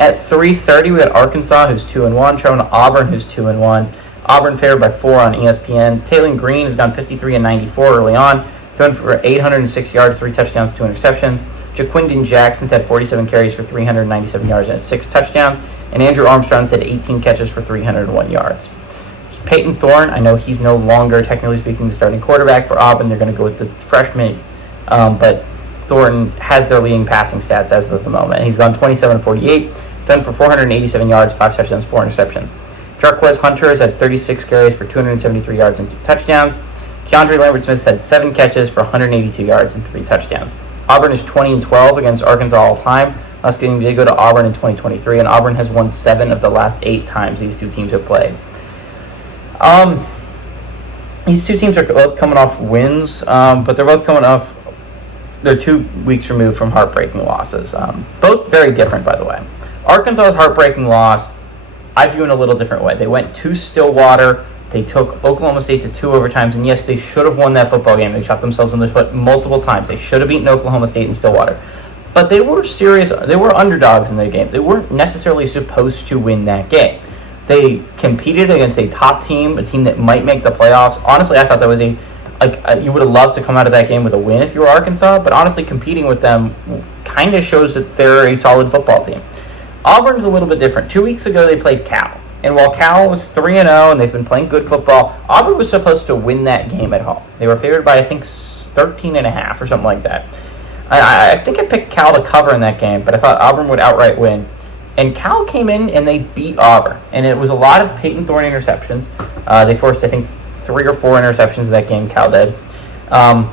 At 3:30, we got Arkansas, who's 2-1, traveling to Auburn, who's 2-1. Auburn favored by 4 on ESPN. Taylor Green has gone 53 and 94 early on, throwing for 806 yards, 3 touchdowns, 2 interceptions. Jaquindon Jackson's had 47 carries for 397 yards and 6 touchdowns. And Andrew Armstrong's had 18 catches for 301 yards. Peyton Thorne, I know he's no longer, technically speaking, the starting quarterback for Auburn. They're going to go with the freshman, but Thornton has their leading passing stats as of the moment. He's gone 27-48, thrown for 487 yards, 5 touchdowns, 4 interceptions. Jarquez Hunter has had 36 carries for 273 yards and 2 touchdowns. Keandre Lambert-Smith had 7 catches for 182 yards and 3 touchdowns. Auburn is 20-12 against Arkansas all time. Us getting to go to Auburn in 2023, and Auburn has won 7 of the last 8 times these two teams have played. These two teams are both coming off wins, but they're both coming off. They're 2 weeks removed from heartbreaking losses. Both very different, by the way. Arkansas's heartbreaking loss, I view in a little different way. They went to Stillwater. They took Oklahoma State to 2 overtimes, and yes, they should have won that football game. They shot themselves in the foot multiple times. They should have beaten Oklahoma State in Stillwater. But they were serious. They were underdogs in their games. They weren't necessarily supposed to win that game. They competed against a top team, a team that might make the playoffs. Honestly, I thought that was you would have loved to come out of that game with a win if you were Arkansas, but honestly, competing with them kind of shows that they're a solid football team. Auburn's a little bit different. 2 weeks ago, they played Cal. And while Cal was 3-0 and they've been playing good football, Auburn was supposed to win that game at home. They were favored by, I think, 13.5 or something like that. I think I picked Cal to cover in that game, but I thought Auburn would outright win. And Cal came in and they beat Auburn. And it was a lot of Peyton Thorne interceptions. They forced, I think, 3 or 4 interceptions in that game, Cal did. That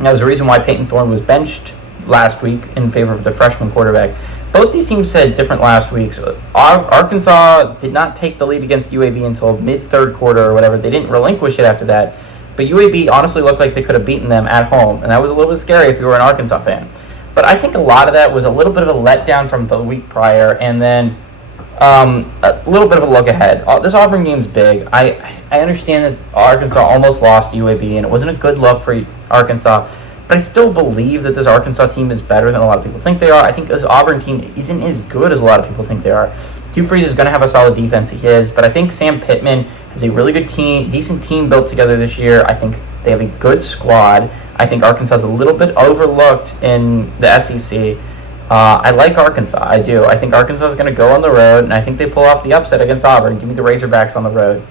was the reason why Peyton Thorne was benched last week in favor of the freshman quarterback. Both these teams had different last weeks. Arkansas did not take the lead against UAB until mid-third quarter or whatever. They didn't relinquish it after that. But UAB honestly looked like they could have beaten them at home, and that was a little bit scary if you were an Arkansas fan. But I think a lot of that was a little bit of a letdown from the week prior, and then a little bit of a look ahead. This Auburn game's big. I understand that Arkansas almost lost UAB, and it wasn't a good look for Arkansas. But I still believe that this Arkansas team is better than a lot of people think they are. I think this Auburn team isn't as good as a lot of people think they are. Hugh Freeze is going to have a solid defense, he is, but I think Sam Pittman has a really good team, decent team built together this year. I think they have a good squad. I think Arkansas is a little bit overlooked in the SEC. I like Arkansas, I do. I think Arkansas is going to go on the road, and I think they pull off the upset against Auburn. Give me the Razorbacks on the road.